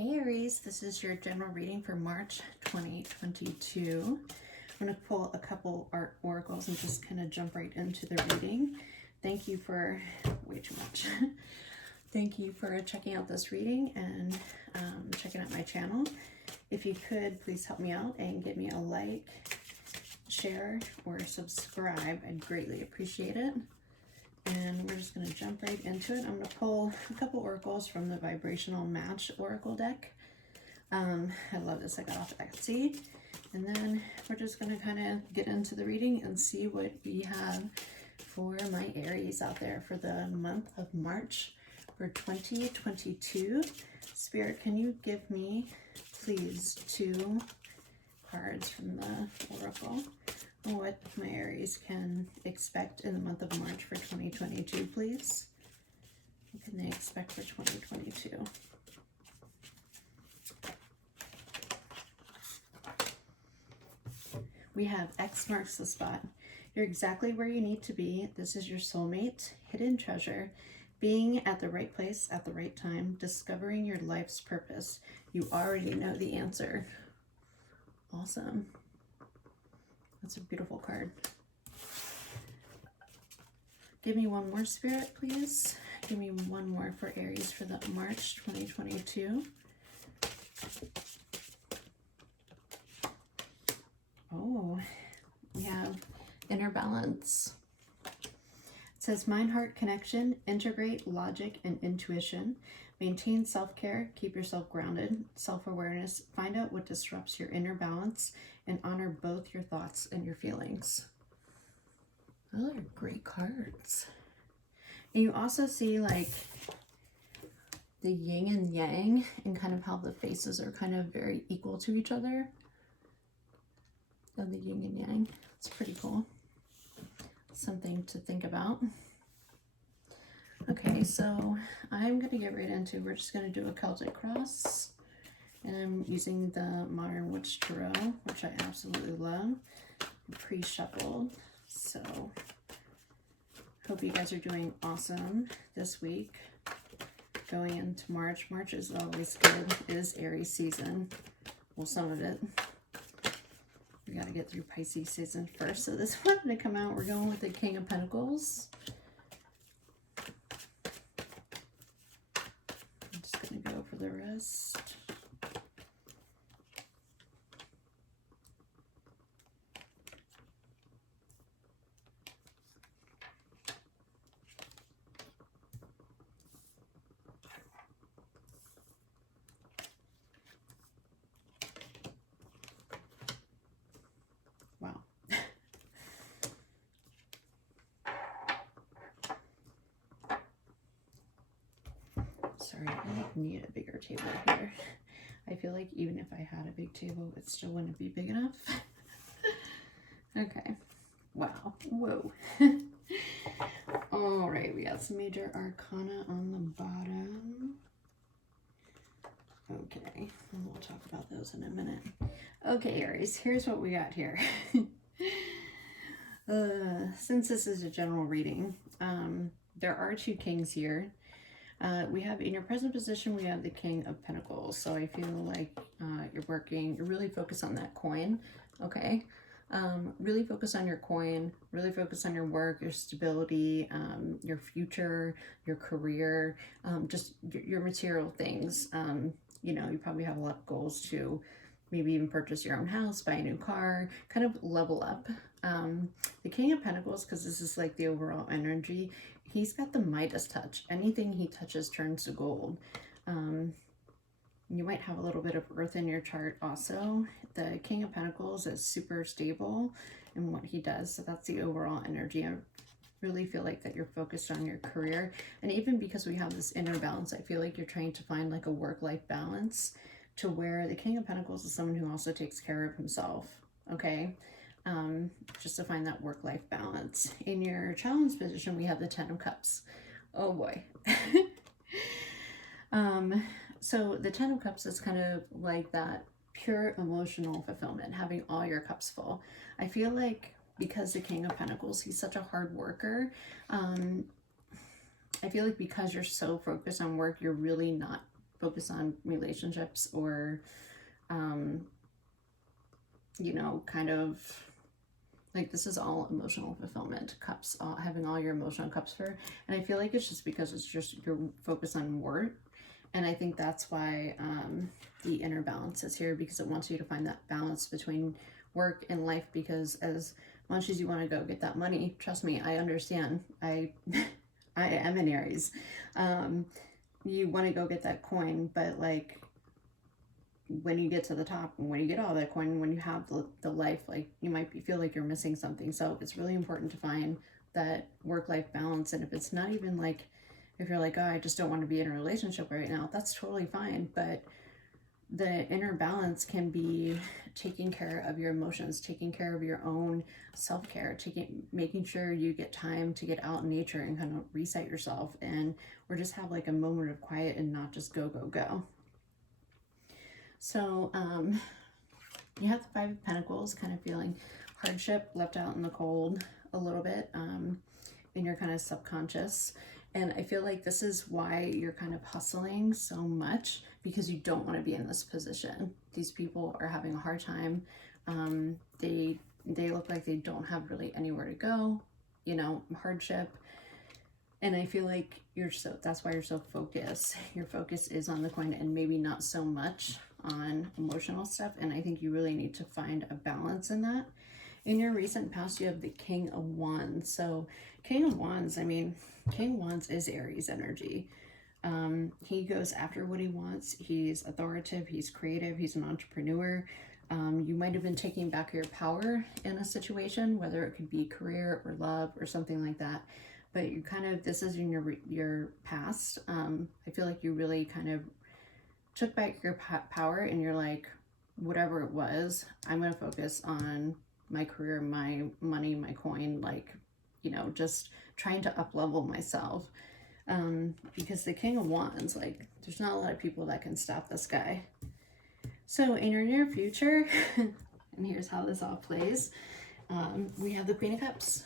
Hey Aries, this is your general reading for March 2022. I'm going to pull a couple oracles and just kind of jump right into the reading. Thank you for, way too much. Thank you for checking out this reading and checking out my channel. If you could, please help me out and give me a like, share, or subscribe. I'd greatly appreciate it. And we're just going to jump right into it. I'm going to pull a couple oracles from the Vibrational Match Oracle deck. I love this. I got off Etsy. And then we're just going to kind of get into the reading and see what we have for my Aries out there for the month of March for 2022. Spirit, can you give me, please, 2 cards from the oracle? What my Aries can expect in the month of March for 2022, please. What can they expect for 2022? We have X marks the spot. You're exactly where you need to be. This is your soulmate, hidden treasure, being at the right place at the right time, discovering your life's purpose. You already know the answer. Awesome. That's a beautiful card. Give me one more, Spirit, please. Give me one more for Aries for the March 2022. Oh, we have inner balance. It says mind-heart connection, integrate logic and intuition, maintain self-care, keep yourself grounded, self-awareness, find out what disrupts your inner balance, and honor both your thoughts and your feelings. Those are great cards. And you also see like the yin and yang and kind of how the faces are kind of very equal to each other. Of the yin and yang. It's pretty cool. Something to think about. Okay, so I'm going to get right into, we're just going to do a Celtic cross. And I'm using the Modern Witch Tarot, which I absolutely love. Pre-shuffled. So, hope you guys are doing awesome this week. Going into March. March is always good. It is Aries season. Well, some of it. We got to get through Pisces season first. So this one to come out, we're going with the King of Pentacles. I'm just going to go for the rest. Wow. Sorry, I need a bigger table here. I feel like even if I had a big table, it still wouldn't be big enough. Okay. Wow. Whoa. All right, we got some major arcana on the bottom. Okay, and we'll talk about those in a minute. Okay, Aries, here's what we got here. Since this is a general reading, there are 2 kings here. We have in your present position, we have the King of Pentacles. So I feel like you're really focused on that coin, okay? Really focus on your coin, really focus on your work, your stability, your future, your career, just your material things. You know, you probably have a lot of goals to maybe even purchase your own house, buy a new car, kind of level up. The King of Pentacles, because this is like the overall energy, he's got the Midas touch. Anything he touches turns to gold. You might have a little bit of earth in your chart also. The King of Pentacles is super stable in what he does. So that's the overall energy. I really feel like that you're focused on your career. And even because we have this inner balance, I feel like you're trying to find like a work-life balance to where the King of Pentacles is someone who also takes care of himself. Okay. Just to find that work-life balance. In your challenge position, we have the 10 of Cups. Oh boy. So the 10 of Cups is kind of like that pure emotional fulfillment, having all your cups full. I feel like because the King of Pentacles, he's such a hard worker. I feel like because you're so focused on work, you're really not focus on relationships or, you know, kind of like this is all emotional fulfillment, cups, having all your emotional cups for, and I feel like it's just because it's just your focus on work. And I think that's why the inner balance is here, because it wants you to find that balance between work and life, because as much as you want to go get that money, trust me, I understand. I am an Aries. You want to go get that coin, but like when you get to the top, and when you get all that coin, when you have the life, like you might feel like you're missing something. So it's really important to find that work-life balance. And if it's not even like, if you're like, oh, I just don't want to be in a relationship right now, that's totally fine. But the inner balance can be taking care of your emotions, taking care of your own self-care, making sure you get time to get out in nature and kind of reset yourself, and or just have like a moment of quiet and not just go, go, go. So you have the Five of Pentacles, kind of feeling hardship, left out in the cold a little bit in your kind of subconscious. And I feel like this is why you're kind of hustling so much, because you don't want to be in this position. These people are having a hard time. They look like they don't have really anywhere to go, you know, hardship. And I feel like that's why you're so focused. Your focus is on the coin and maybe not so much on emotional stuff. And I think you really need to find a balance in that. In your recent past, you have the King of Wands. So King of Wands, I mean, King of Wands is Aries energy. He goes after what he wants. He's authoritative. He's creative. He's an entrepreneur. You might have been taking back your power in a situation, whether it could be career or love or something like that. But you kind of, this is in your past. I feel like you really kind of took back your power, and you're like, whatever it was, I'm going to focus on my career, my money, my coin, like, you know, just trying to up level myself. Because the King of Wands, like, there's not a lot of people that can stop this guy. So in your near future, and here's how this all plays, we have the Queen of Cups.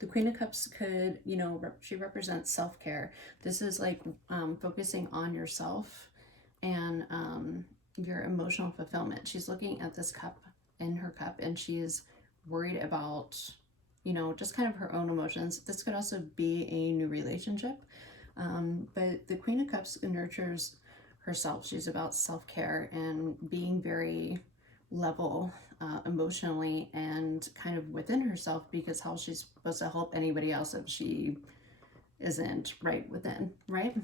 The Queen of Cups could, you know, she represents self-care. This is like focusing on yourself and your emotional fulfillment. She's looking at this cup in her cup, and she's worried about, you know, just kind of her own emotions. This could also be a new relationship. But the Queen of Cups nurtures herself. She's about self-care and being very level emotionally and kind of within herself, because how she's supposed to help anybody else if she isn't right within, right?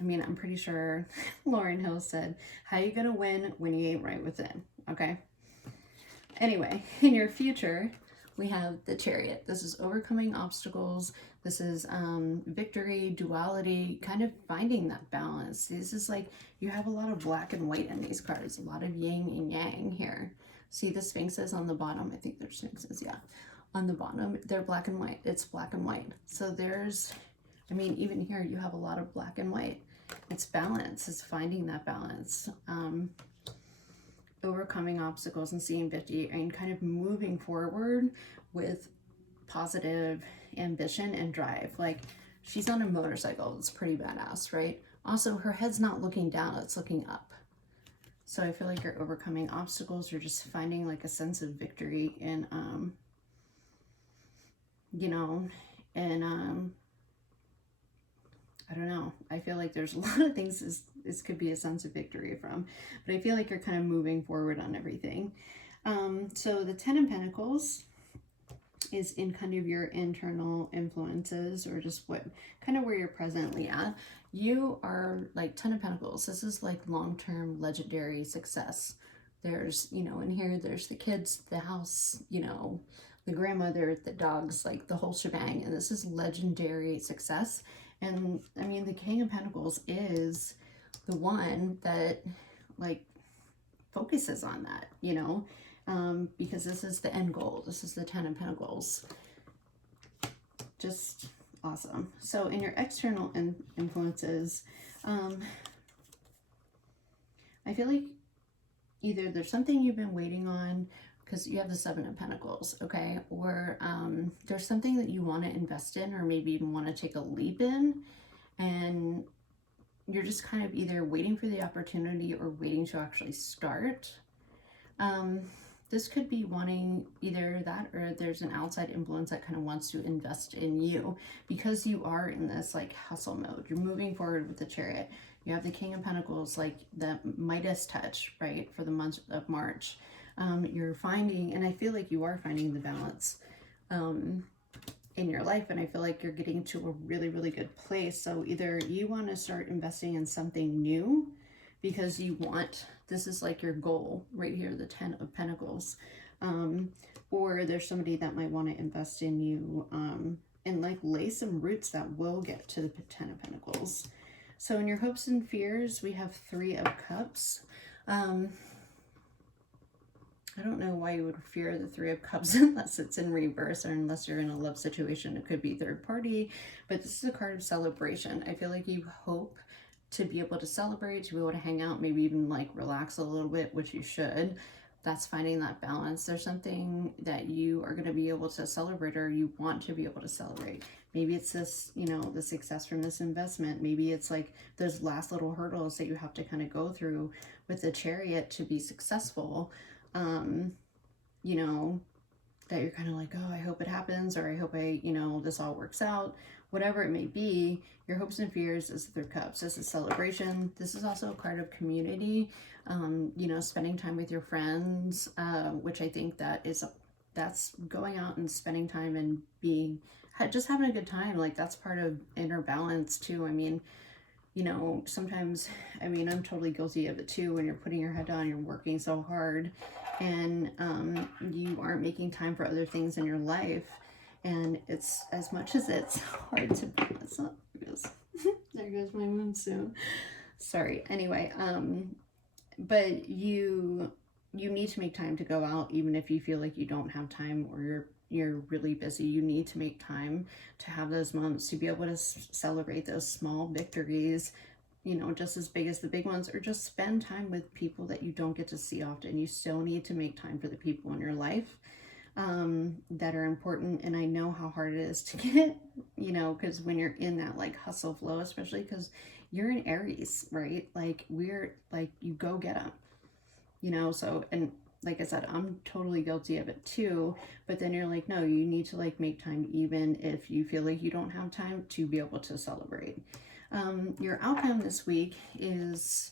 I mean, I'm pretty sure Lauryn Hill said, how you gonna win when you ain't right within, okay? Anyway, in your future, we have the Chariot. This is overcoming obstacles. This is victory, duality, kind of finding that balance. This is like, you have a lot of black and white in these cards, a lot of yin and yang here. See the sphinxes on the bottom? I think they're sphinxes, yeah. On the bottom, they're black and white. It's black and white. So there's, I mean, even here, you have a lot of black and white. It's balance. It's finding that balance. Overcoming obstacles and seeing victory, and kind of moving forward with positive ambition and drive. Like, she's on a motorcycle. It's pretty badass, right? Also, her head's not looking down. It's looking up. So I feel like you're overcoming obstacles. You're just finding like a sense of victory and, you know, and, I don't know. I feel like there's a lot of things this could be a sense of victory from, but I feel like you're kind of moving forward on everything. So the Ten of Pentacles is in kind of your internal influences, or just what kind of where you're presently at. You are like Ten of Pentacles. This is like long-term legendary success. There's, you know, in here, there's the kids, the house, you know, the grandmother, the dogs, like the whole shebang. And this is legendary success. And I mean, the King of Pentacles is the one that like focuses on that, you know, because this is the end goal. This is the Ten of Pentacles. Just awesome. So in your external influences, I feel like either there's something you've been waiting on, because you have the Seven of Pentacles, okay? Or there's something that you want to invest in, or maybe even want to take a leap in, and you're just kind of either waiting for the opportunity or waiting to actually start. This could be wanting either that, or there's an outside influence that kind of wants to invest in you because you are in this like hustle mode. You're moving forward with the Chariot. You have the King of Pentacles, like the Midas touch, right, for the month of March. You're finding, and I feel like you are finding the balance in your life, and I feel like you're getting to a really, really good place. So either you want to start investing in something new because you want, this is like your goal right here, the 10 of Pentacles, or there's somebody that might want to invest in you and like lay some roots that will get to the 10 of Pentacles. So in your hopes and fears, we have 3 of Cups. I don't know why you would fear the 3 of Cups unless it's in reverse or unless you're in a love situation. It could be third party, but this is a card of celebration. I feel like you hope to be able to celebrate, to be able to hang out, maybe even like relax a little bit, which you should. That's finding that balance. There's something that you are going to be able to celebrate, or you want to be able to celebrate. Maybe it's this, you know, the success from this investment. Maybe it's like those last little hurdles that you have to kind of go through with the Chariot to be successful. You know, that you're kind of like, oh, I hope it happens, or I hope you know, this all works out. Whatever it may be, your hopes and fears is the 3 of Cups. This is celebration. This is also a card of community, you know, spending time with your friends, which I think that's going out and spending time and just having a good time. Like, that's part of inner balance too. I mean, you know, sometimes, I mean, I'm totally guilty of it too, when you're putting your head down, you're working so hard, and you aren't making time for other things in your life. And it's, as much as it's hard to balance, there goes my moon soon. Sorry. Anyway, but you need to make time to go out, even if you feel like you don't have time, or you're really busy. You need to make time to have those moments, to be able to celebrate those small victories, you know, just as big as the big ones, or just spend time with people that you don't get to see often. You still need to make time for the people in your life that are important. And I know how hard it is to get, you know, because when you're in that like hustle flow, especially because you're in Aries, right? Like, we're like, you go get them, you know. So, and like I said, I'm totally guilty of it too. But then you're like, no, you need to like make time, even if you feel like you don't have time, to be able to celebrate. Your outcome this week is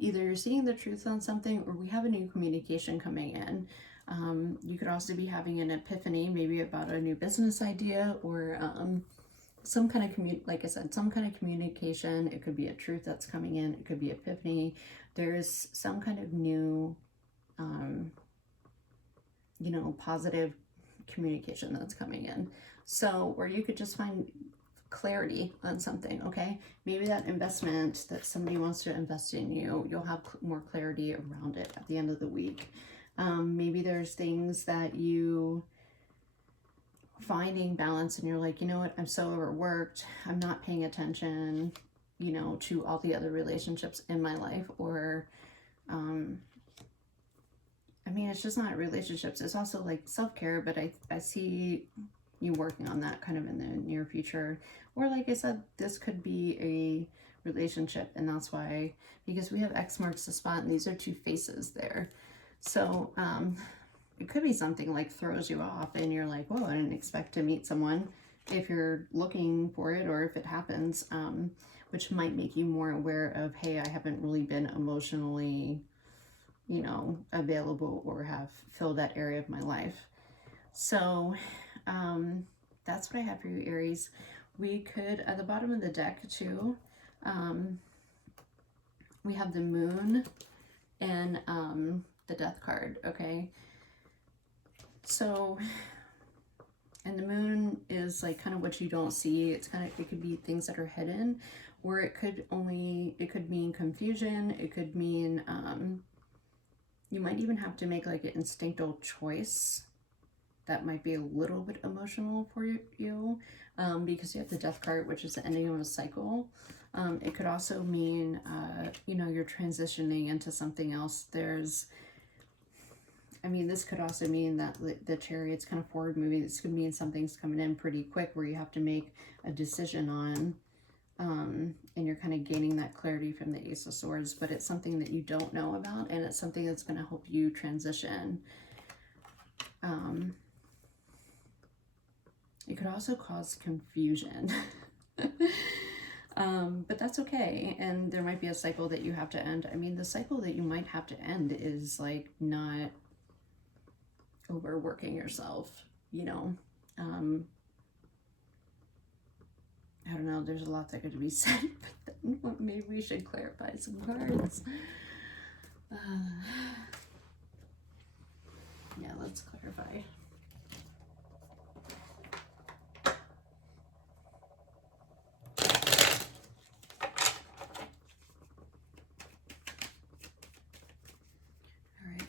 either you're seeing the truth on something, or we have a new communication coming in. You could also be having an epiphany, maybe about a new business idea, or some kind of like I said, some kind of communication. It could be a truth that's coming in. It could be epiphany. There's some kind of new, you know, positive communication that's coming in. So, or you could just find clarity on something. Okay, maybe that investment that somebody wants to invest in you, you'll have more clarity around it at the end of the week. Maybe there's things that you finding balance, and you're like, you know what, I'm so overworked, I'm not paying attention, you know, to all the other relationships in my life. Or I mean, it's just not relationships, it's also like self-care, but I see you working on that kind of in the near future. Or like I said, this could be a relationship, and that's why, because we have X marks the spot, and these are 2 faces there. So it could be something like throws you off, and you're like, whoa, I didn't expect to meet someone, if you're looking for it, or if it happens, which might make you more aware of, hey, I haven't really been emotionally, you know, available, or have filled that area of my life. So that's what I have for you, Aries. We could, at the bottom of the deck too, we have the Moon and the Death card. Okay, so, and the Moon is like kind of what you don't see. It's kind of, it could be things that are hidden, or it could mean confusion. It could mean you might even have to make like an instinctual choice that might be a little bit emotional for you, because you have the Death card, which is the ending of a cycle. It could also mean, you know, you're transitioning into something else. I mean, this could also mean that the Chariot's kind of forward moving. This could mean something's coming in pretty quick, where you have to make a decision on, and you're kind of gaining that clarity from the Ace of Swords, but it's something that you don't know about, and it's something that's going to help you transition. It could also cause confusion. But that's okay. And there might be a cycle that you have to end. I mean, the cycle that you might have to end is like not overworking yourself, you know. I don't know, there's a lot that could be said, but then maybe we should clarify some cards. Yeah, let's clarify.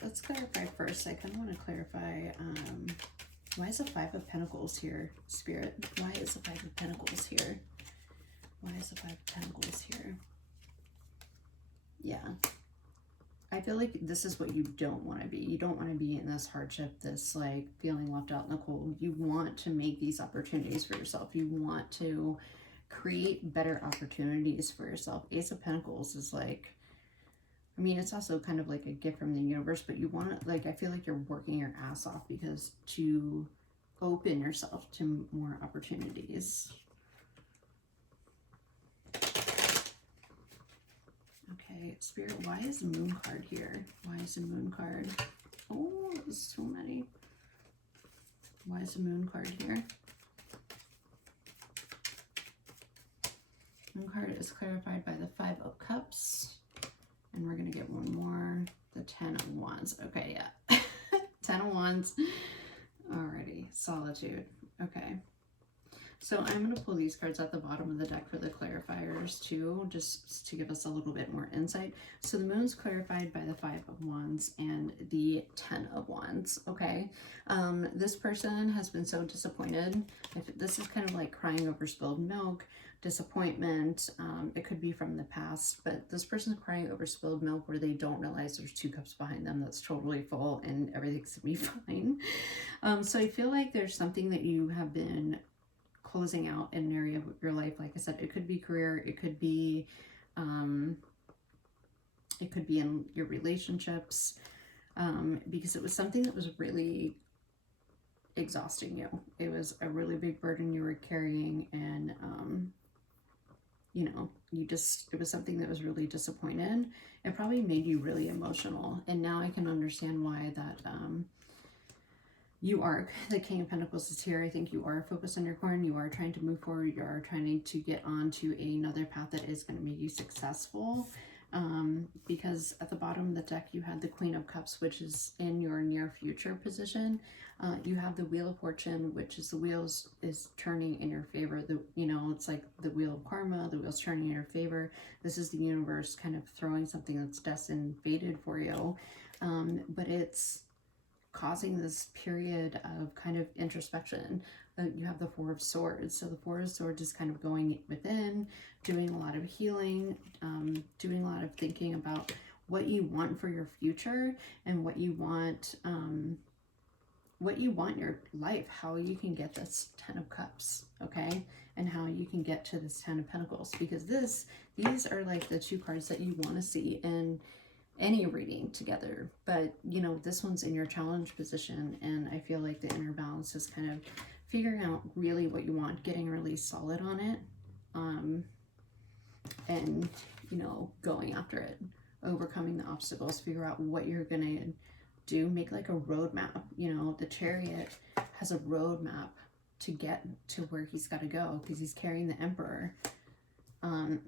Let's clarify first. I kind of want to clarify, why is the Five of Pentacles here, Spirit? Why is the Five of Pentacles here? Why is the Five of Pentacles here? Yeah. I feel like this is what you don't want to be. You don't want to be in this hardship, this like feeling left out in the cold. You want to make these opportunities for yourself. You want to create better opportunities for yourself. Ace of Pentacles is like, I mean, it's also kind of like a gift from the universe, but you want to, like, I feel like you're working your ass off because to open yourself to more opportunities. Okay, Spirit, why is the Moon card here? Why is the Moon card? Oh, there's so many. Why is the Moon card here? Moon card is clarified by the Five of Cups. And we're going to get one more. The 10 of Wands. Okay, yeah. 10 of Wands. Alrighty. Solitude. Okay. So I'm going to pull these cards at the bottom of the deck for the clarifiers too, just to give us a little bit more insight. So the Moon's clarified by the 5 of Wands and the 10 of Wands, okay? This person has been so disappointed. If this is kind of like crying over spilled milk, disappointment. It could be from the past, but this person's crying over spilled milk where they don't realize there's 2 cups behind them that's totally full and everything's gonna be fine. So I feel like there's something that you have been closing out in an area of your life. Like I said, it could be career, it could be in your relationships, because it was something that was really exhausting you. It was a really big burden you were carrying, and you know, it was something that was really disappointed. It probably made you really emotional, and now I can understand why that you are, the King of Pentacles is here. I think you are focused on your corner. You are trying to move forward. You are trying to get onto another path that is going to make you successful. Because at the bottom of the deck, you had the Queen of Cups, which is in your near future position. You have the Wheel of Fortune, which is the wheels is turning in your favor. You know, it's like the Wheel of Karma, the wheels turning in your favor. This is the universe kind of throwing something that's destined, fated for you. But it's causing this period of kind of introspection. You have the Four of Swords. So the Four of Swords is kind of going within, doing a lot of healing, doing a lot of thinking about what you want for your future and what you want in your life, how you can get this 10 of Cups, okay? And how you can get to this 10 of Pentacles, because these are like the 2 cards that you want to see in any reading together. But you know, this one's in your challenge position, and I feel like the inner balance is kind of figuring out really what you want, getting really solid on it, and you know, going after it, overcoming the obstacles, figure out what you're gonna do, make like a roadmap. You know, the Chariot has a roadmap to get to where he's got to go, because he's carrying the Emperor,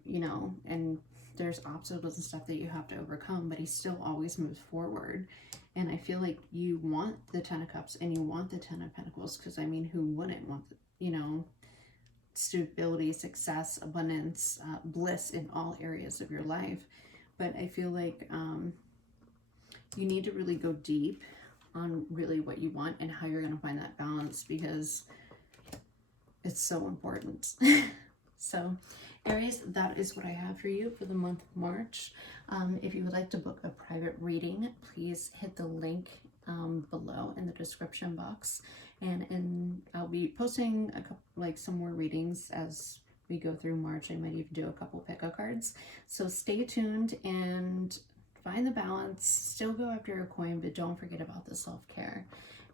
you know, and there's obstacles and stuff that you have to overcome, but he still always moves forward. And I feel like you want the 10 of Cups and you want the 10 of Pentacles, because I mean, who wouldn't want, you know, stability, success, abundance, bliss in all areas of your life. But I feel like you need to really go deep on really what you want and how you're going to find that balance, because it's so important. So Aries, that is what I have for you for the month of March. If you would like to book a private reading, please hit the link below in the description box, and I'll be posting a couple, like some more readings as we go through March. I might even do a couple pick-a cards. So stay tuned and find the balance. Still go after your coin, but don't forget about the self-care.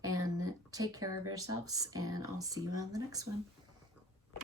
And take care of yourselves, and I'll see you on the next one.